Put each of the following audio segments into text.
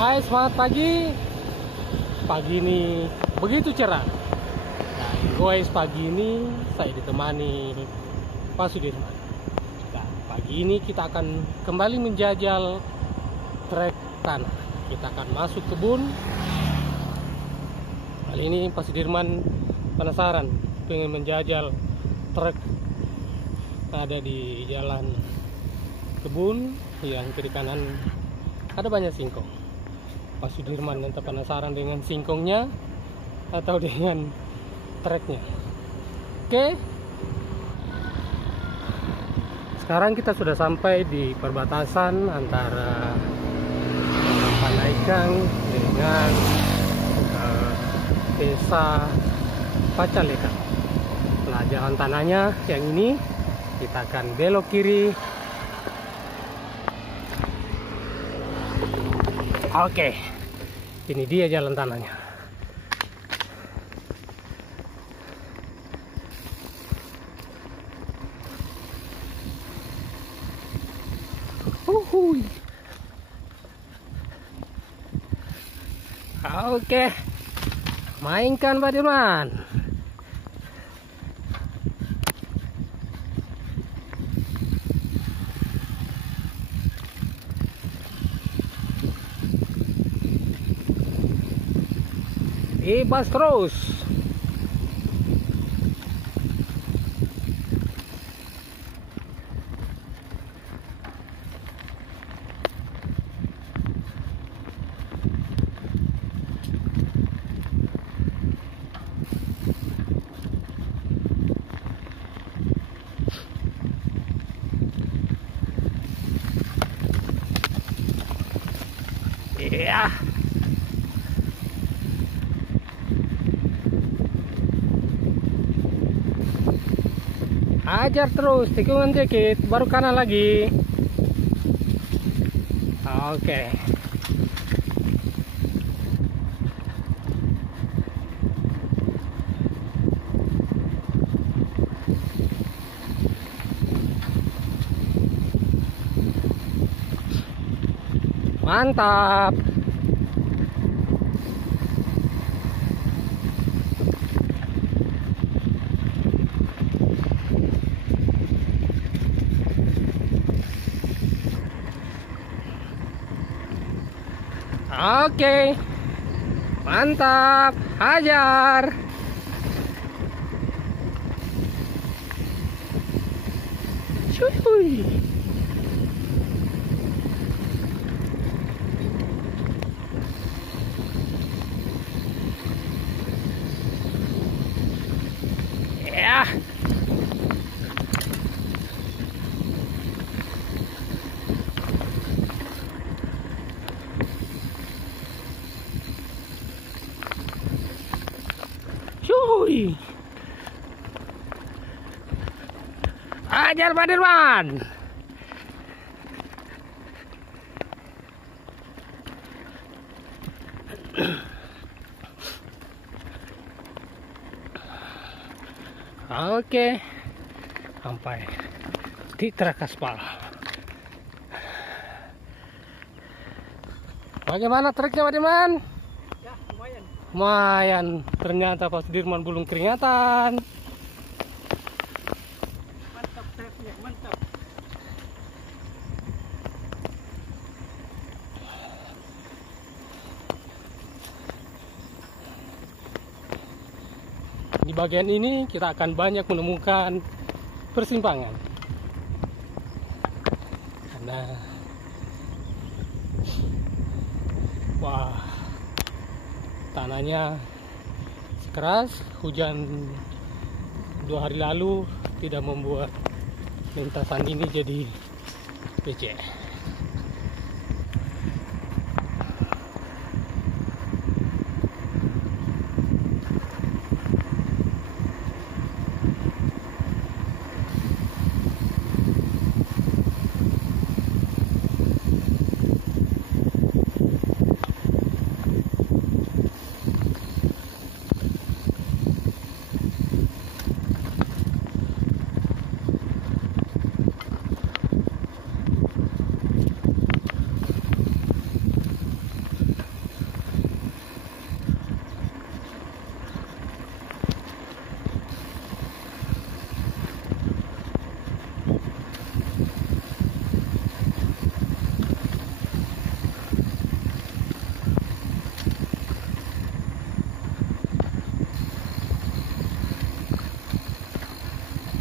Hai, semangat pagi. Pagi ini begitu cerah. Dan guys, pagi ini saya ditemani Pak Sudirman. Dan pagi ini kita akan kembali menjajal trek tanah. Kita akan masuk kebun. Kali ini Pak Sudirman penasaran, pengen menjajal trek ada di jalan kebun yang kiri kanan ada banyak singkong. Pak Sudirman entah penasaran dengan singkongnya atau dengan treknya. Oke, sekarang kita sudah sampai di perbatasan antara Panaikan dengan desa Pacalekan. Nah, jalan tanahnya yang ini kita akan belok kiri. Oke, ini dia jalan tanahnya. Oke, mainkan Pak Dirman. Bebas terus. Iya. Ajar terus, tikungan dikit, baru kanan lagi. Oke. Mantap. Oke, mantap, hajar. Cuy. Ya. Cuy. Ajar Pak Dirman. Oke, sampai di trek aspal. Bagaimana treknya Pak Dirman? Ya, lumayan. Lumayan, ternyata Pak Sudirman belum keringatan. Mantap treknya, mantap. Di bagian ini kita akan banyak menemukan persimpangan. Karena wah, tanahnya keras, hujan 2 hari lalu tidak membuat lintasan ini jadi becek.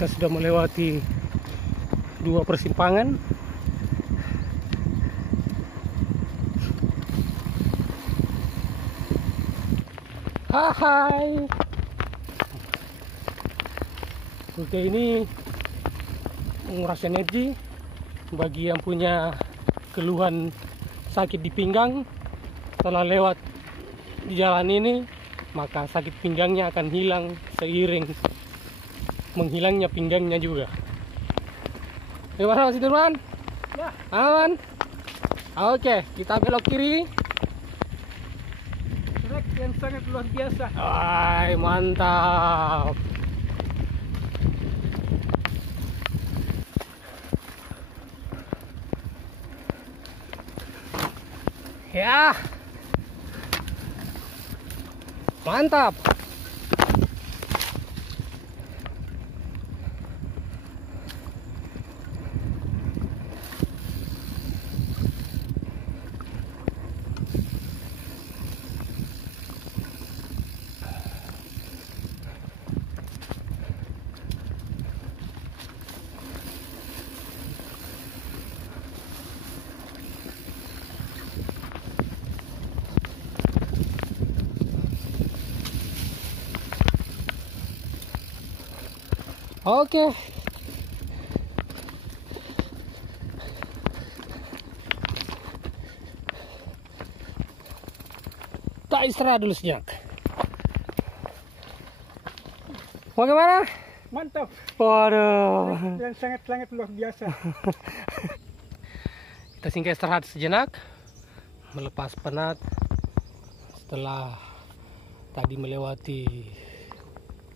kita sudah melewati 2 persimpangan. Hai. Rute ini menguras energi bagi yang punya keluhan sakit di pinggang. Setelah lewat di jalan ini, maka sakit pinggangnya akan hilang seiring menghilangnya pinggangnya juga. Gimana Mas Dirman? Ya, Aman? Oke, kita belok kiri. trek yang sangat luar biasa. Ay, mantap. Ya. Mantap. Oke. Tak istirahat dulu sejenak. Mau kemana? Mantap. Waduh. Yang sangat-sangat luar biasa. Kita singgah istirahat sejenak, melepas penat setelah tadi melewati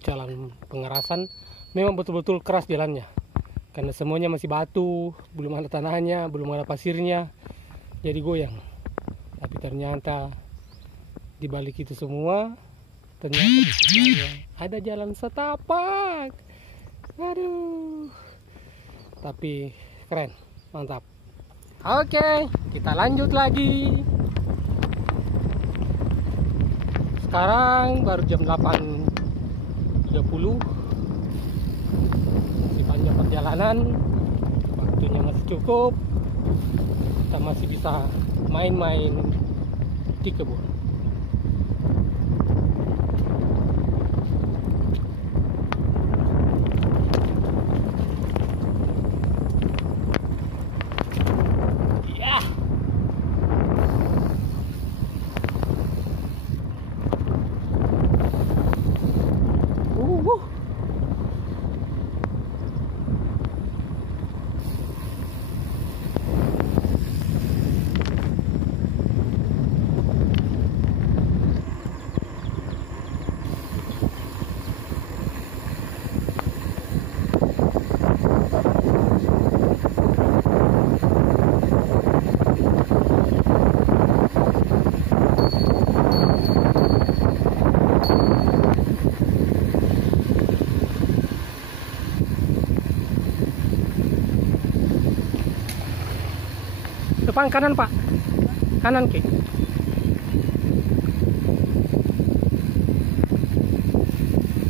jalan pengerasan. Memang betul-betul keras jalannya, karena semuanya masih batu, belum ada tanahnya, belum ada pasirnya, jadi goyang. Tapi ternyata di balik itu semua, ternyata di sebelahnya ada jalan setapak. Aduh, tapi keren, mantap. Oke, kita lanjut lagi. Sekarang baru jam 8.30. Masih panjang perjalanan, waktunya masih cukup. Kita masih bisa main-main di kebun. Ya. Depan kanan Pak, kanan Ki.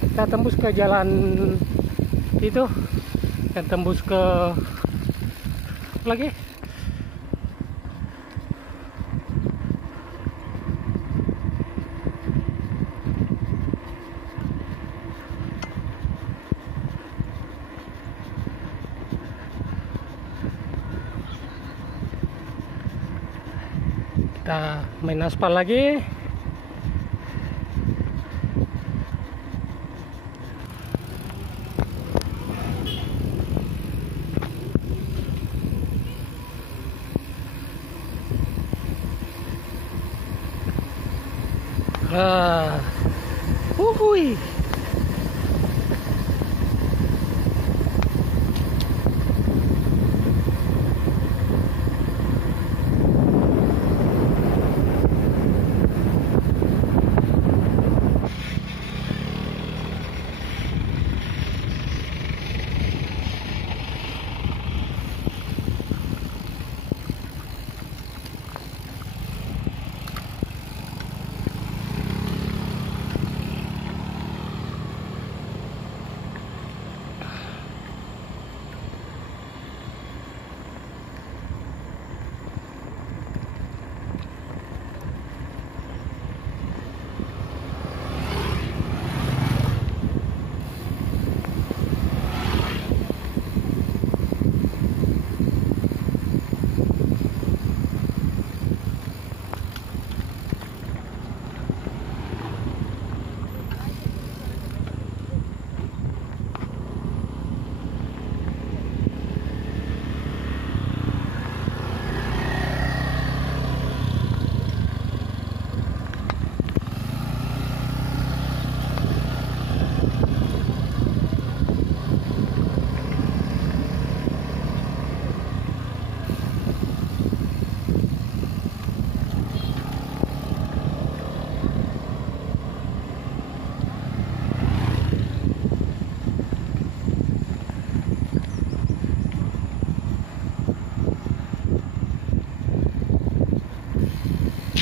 Kita tembus ke jalan itu, dan tembus ke lagi. Kita main aspal lagi. Wuhui.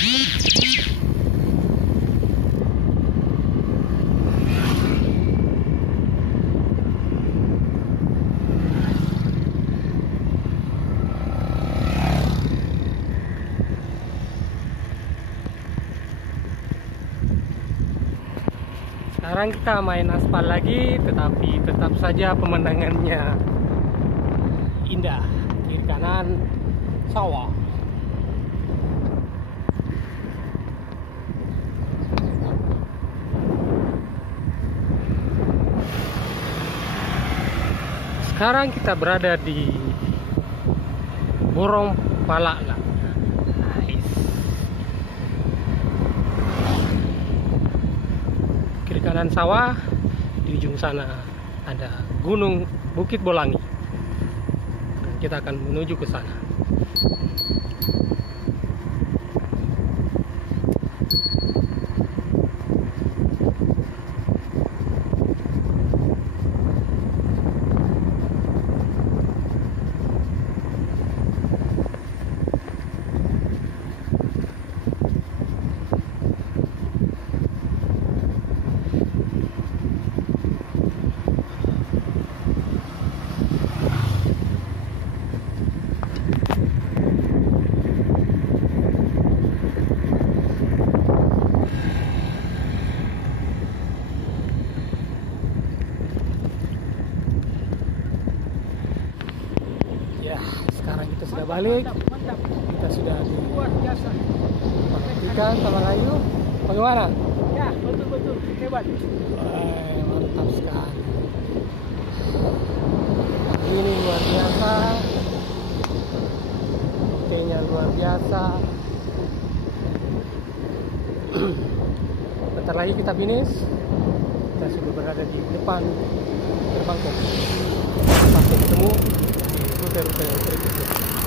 Sekarang kita main aspal lagi, tetapi tetap saja pemandangannya indah. Kiri kanan sawah. Sekarang kita berada di Borong Palak. Kiri kanan sawah, di ujung sana ada Gunung Bukit Bolangi. Dan kita akan menuju ke sana. Sekarang kita sudah balik. Mantap. Kita sudah di Luar biasa. ikan sama layu. Bagaimana? Ya, betul-betul. Hebat. Mantap sekali. Ini luar biasa. Ikannya luar biasa. Bentar lagi kita finish. Kita sudah berada di depan gerbang tol. Sampai ketemu di rute-rute yang berikutnya.